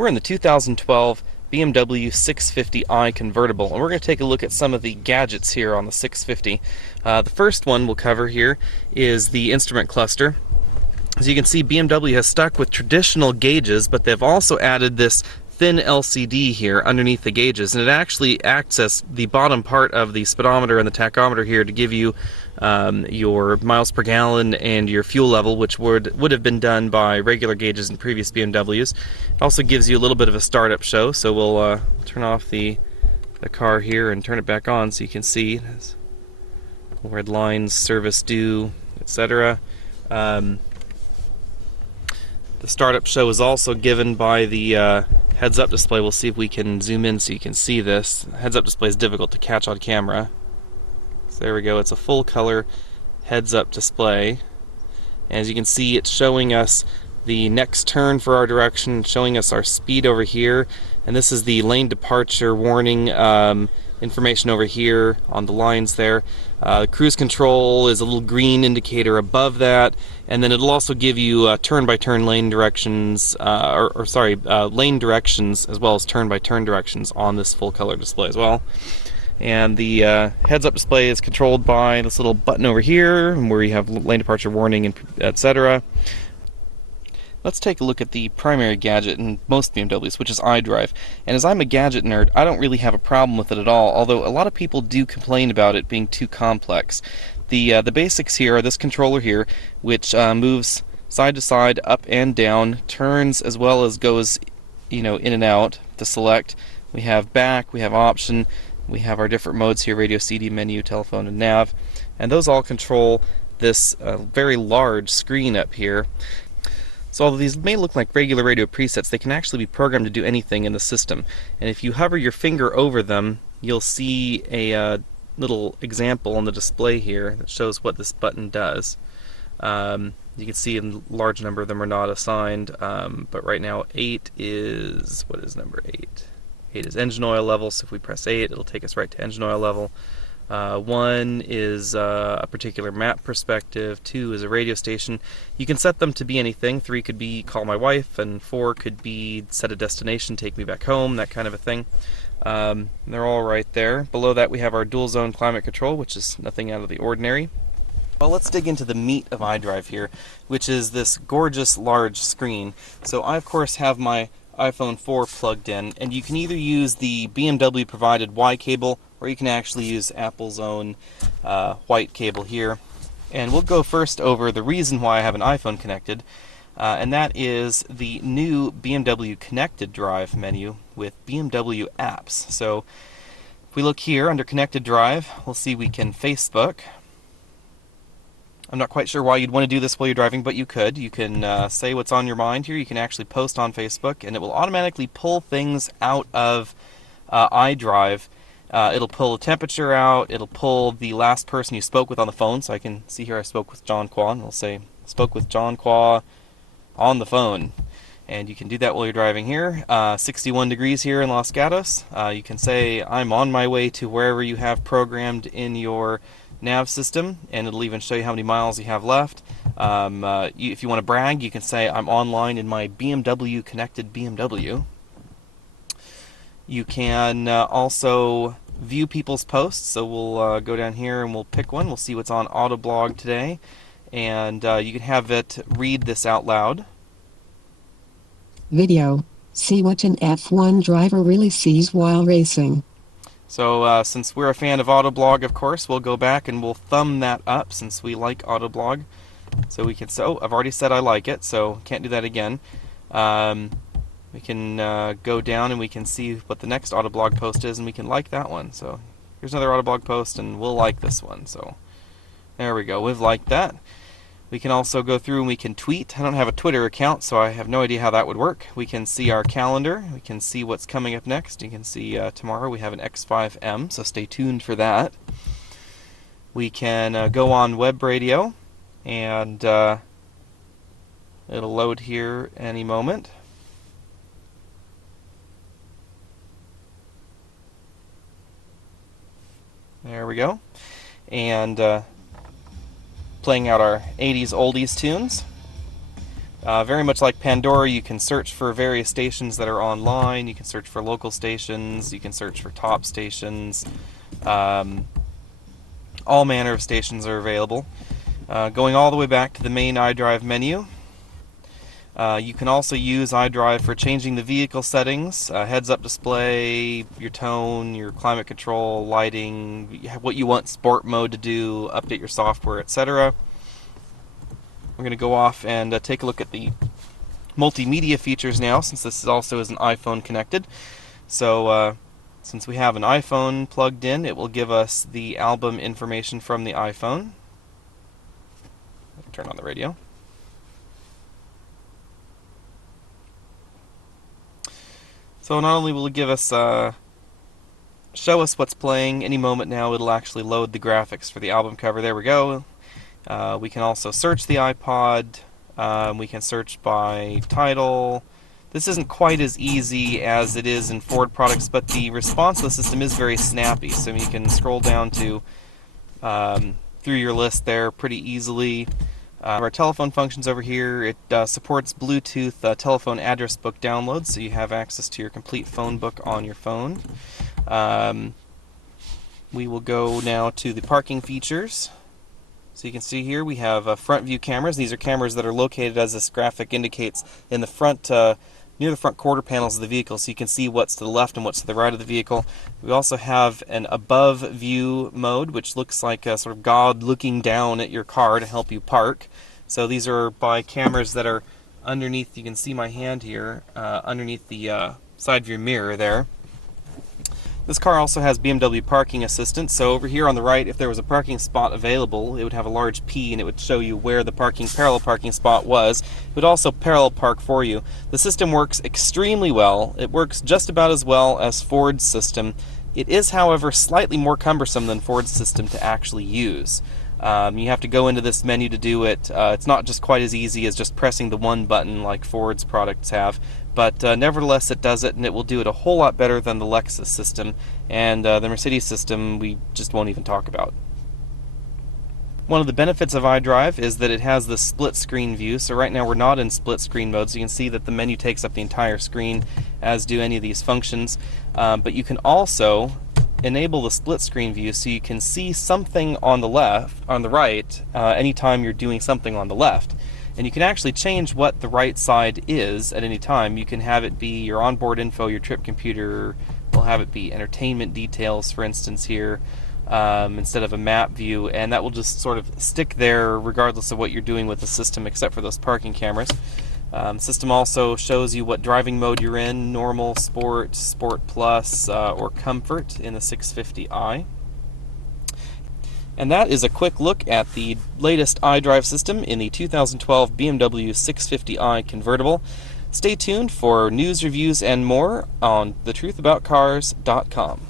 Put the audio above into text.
We're in the 2012 BMW 650i convertible, and we're going to take a look at some of the gadgets here on the 650. The first one we'll cover here is the instrument cluster. As you can see, BMW has stuck with traditional gauges, but they've also added this thin LCD here underneath the gauges, and it actually acts as the bottom part of the speedometer and the tachometer here to give you your miles per gallon and your fuel level, which would have been done by regular gauges in previous BMWs. It also gives you a little bit of a startup show, so we'll turn off the car here and turn it back on so you can see red lines, service due, etc. The startup show is also given by the heads-up display. We'll see if we can zoom in so you can see this. Heads-up display is difficult to catch on camera. So there we go, it's a full-color heads-up display. And as you can see, it's showing us the next turn for our direction, showing us our speed over here. And this is the lane departure warning information over here on the lines there. Cruise control is a little green indicator above that, and then it'll also give you turn-by-turn lane directions, lane directions as well as turn-by-turn directions on this full-color display as well. And the heads-up display is controlled by this little button over here, where you have lane departure warning and etc. Let's take a look at the primary gadget in most BMWs, which is iDrive. And as I'm a gadget nerd, I don't really have a problem with it at all, although a lot of people do complain about it being too complex. The basics here are this controller here, which moves side to side, up and down, turns as well as goes, in and out to select. We have back, we have option, we have our different modes here, radio, CD, menu, telephone, and nav. And those all control this very large screen up here. So although these may look like regular radio presets, they can actually be programmed to do anything in the system. And if you hover your finger over them, you'll see a little example on the display here that shows what this button does. You can see a large number of them are not assigned, but right now 8 is, what is number 8? 8 is engine oil level, so if we press 8, it'll take us right to engine oil level. 1 is a particular map perspective, 2 is a radio station. You can set them to be anything. 3 could be call my wife, and 4 could be set a destination, take me back home, that kind of a thing. They're all right there. Below that we have our dual zone climate control, which is nothing out of the ordinary. Well, let's dig into the meat of iDrive here, which is this gorgeous large screen. So I of course have my iPhone 4 plugged in, and you can either use the BMW provided Y cable, or you can actually use Apple's own white cable here. And we'll go first over the reason why I have an iPhone connected, and that is the new BMW Connecteddrive menu with Bmw Apps. So if we look here under Connecteddrive, we'll see we can Facebook. I'm not quite sure why you'd want to do this while you're driving, but you could. You can say what's on your mind here. You can actually post on Facebook, and it will automatically pull things out of iDrive. It'll pull the temperature out. It'll pull the last person you spoke with on the phone. So I can see here I spoke with John Qua, and it'll say, spoke with John Qua on the phone. And you can do that while you're driving here. 61 degrees here in Los Gatos. You can say, I'm on my way to wherever you have programmed in your nav system, and it'll even show you how many miles you have left. If you want to brag, you can say, I'm online in my BMW connected BMW. You can also view people's posts, so we'll go down here and we'll pick one. We'll see what's on Autoblog today, and you can have it read this out loud. Video. See what an F1 driver really sees while racing. So since we're a fan of Autoblog, of course, we'll go back and we'll thumb that up since we like Autoblog. So we can say, oh, I've already said I like it, so can't do that again. We can go down and we can see what the next Autoblog post is, and we can like that one. So here's another Autoblog post, and we'll like this one. So there we go, we've liked that. We can also go through and we can tweet. I don't have a Twitter account, so I have no idea how that would work. We can see our calendar. We can see what's coming up next. You can see tomorrow we have an X5M, so stay tuned for that. We can go on web radio, and it'll load here any moment. There we go. And playing out our 80s oldies tunes. Very much like Pandora, you can search for various stations that are online. You can search for local stations. You can search for top stations. All manner of stations are available. Going all the way back to the main iDrive menu. You can also use iDrive for changing the vehicle settings, heads-up display, your tone, your climate control, lighting, what you want sport mode to do, update your software, etc. We're going to go off and take a look at the multimedia features now, since this also is an iPhone connected. So since we have an iPhone plugged in, it will give us the album information from the iPhone. Turn on the radio. So not only will it give us, show us what's playing, any moment now it'll actually load the graphics for the album cover. There we go. We can also search the iPod. We can search by title. This isn't quite as easy as it is in Ford products, but the response of the system is very snappy. So you can scroll down to through your list there pretty easily. Our telephone functions over here, it supports Bluetooth telephone address book download, so you have access to your complete phone book on your phone. We will go now to the parking features. So you can see here we have front view cameras. These are cameras that are located, as this graphic indicates, in the front, near the front quarter panels of the vehicle, so you can see what's to the left and what's to the right of the vehicle. We also have an above view mode, which looks like a sort of God looking down at your car to help you park. So these are by cameras that are underneath, you can see my hand here, underneath the side view mirror there. This car also has Bmw Parking Assistance, so over here on the right, if there was a parking spot available, it would have a large P and it would show you where the parallel parking spot was. It would also parallel park for you. The system works extremely well. It works just about as well as Ford's system. It is, however, slightly more cumbersome than Ford's system to actually use. You have to go into this menu to do it. It's not just quite as easy as just pressing the one button like Ford's products have, but nevertheless it does it, and it will do it a whole lot better than the Lexus system, and the Mercedes system we just won't even talk about. One of the benefits of iDrive is that it has the split screen view, so right now we're not in split screen mode, so you can see that the menu takes up the entire screen, as do any of these functions, but you can also enable the split screen view so you can see something on the right, anytime you're doing something on the left. And you can actually change what the right side is at any time. You can have it be your onboard info, your trip computer. We'll have it be entertainment details, for instance, here, instead of a map view, and that will just sort of stick there regardless of what you're doing with the system, except for those parking cameras. The system also shows you what driving mode you're in: normal, sport, sport plus, or comfort in the 650i. And that is a quick look at the latest iDrive system in the 2012 BMW 650i convertible. Stay tuned for news, reviews, and more on thetruthaboutcars.com.